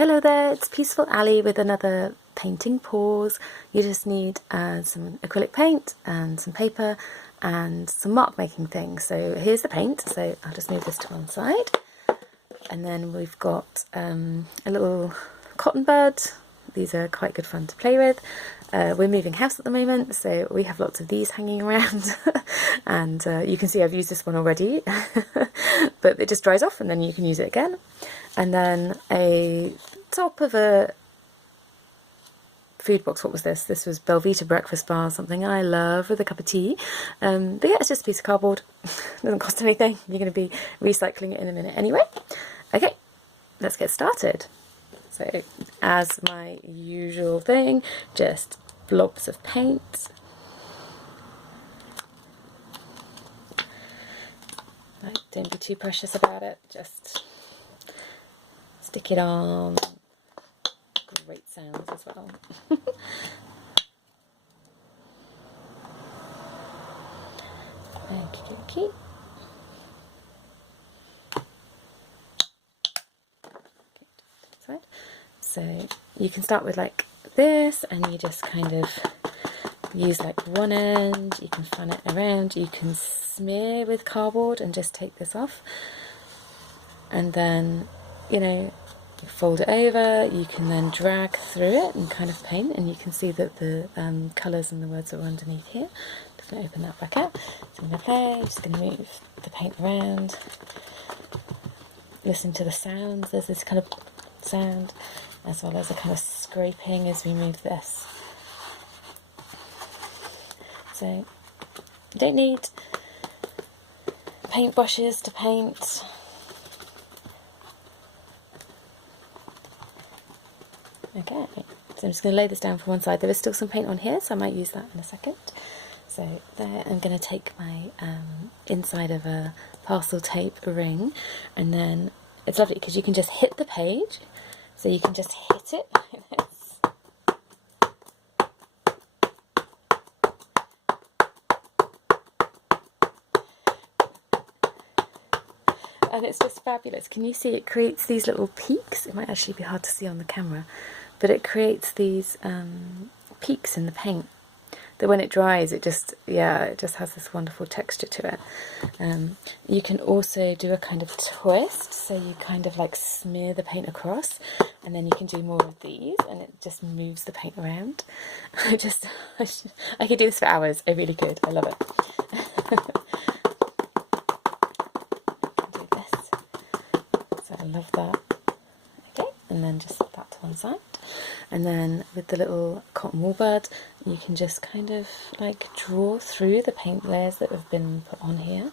Hello there, it's Peaceful Ali with another painting pause. You just need some acrylic paint and some paper and some mark making things. So here's the paint, so I'll just move this to one side. And then we've got a little cotton bud. These are quite good fun to play with. We're moving house at the moment, so we have lots of these hanging around. And you can see I've used this one already, but it just dries off and then you can use it again. And then a top of a food box. What was this? This was Belvita breakfast bar, something I love with a cup of tea. But yeah, it's just a piece of cardboard. Doesn't cost anything. You're going to be recycling it in a minute anyway. Okay, let's get started. So, as my usual thing, just blobs of paint. Right, don't be too precious about it, just stick it on. Great sounds as well. Okie dokie. So you can start with like this, and you just kind of use like one end, you can fan it around, you can smear with cardboard and just take this off, and then, you know, you fold it over, you can then drag through it and kind of paint, and you can see that the colours and the words are underneath here. Just going to open that back up. So I'm going to play, I'm just going to move the paint around, listen to the sounds. There's this kind of sound as well as a kind of scraping as we move this. So you don't need paint brushes to paint. Okay, so I'm just going to lay this down for one side. There is still some paint on here, so I might use that in a second. So there, I'm going to take my inside of a parcel tape ring, and then it's lovely because you can just hit the page, so you can just hit it like this. And it's just fabulous. Can you see it creates these little peaks? It might actually be hard to see on the camera, but it creates these peaks in the paint that when it dries, it just has this wonderful texture to it. You can also do a kind of twist, so you kind of like smear the paint across, and then you can do more of these, and it just moves the paint around. I could do this for hours. I really could. I love it. I love that. Okay, and then just put that to one side. And then with the little cotton wool bud, you can just kind of like draw through the paint layers that have been put on here.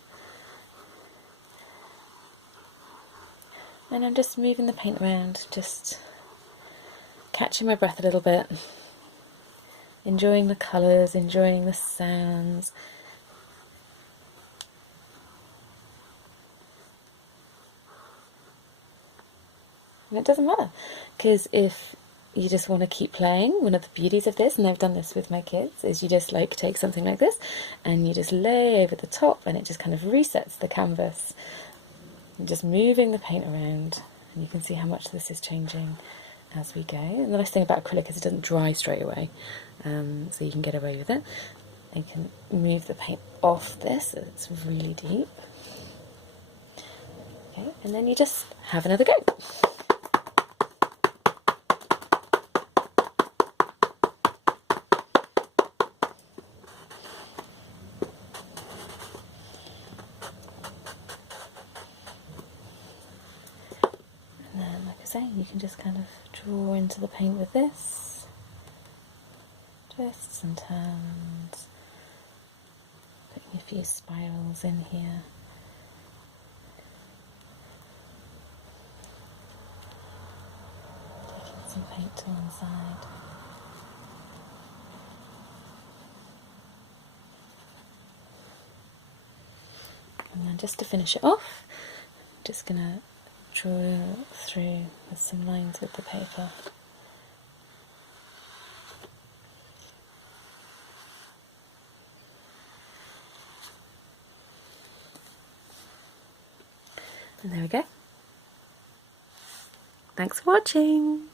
And I'm just moving the paint around, just catching my breath a little bit, enjoying the colours, enjoying the sounds. And it doesn't matter, because if you just want to keep playing, one of the beauties of this, and I've done this with my kids, is you just like take something like this and you just lay over the top, and it just kind of resets the canvas. And just moving the paint around, and you can see how much this is changing as we go. And the nice thing about acrylic is it doesn't dry straight away, so you can get away with it. You can move the paint off this, so it's really deep. Okay, and then you just have another go. You can just kind of draw into the paint with this, twists and turns, putting a few spirals in here. Taking some paint to one side. And then just to finish it off, I'm just going to draw through with some lines with the paper. And there we go. Thanks for watching.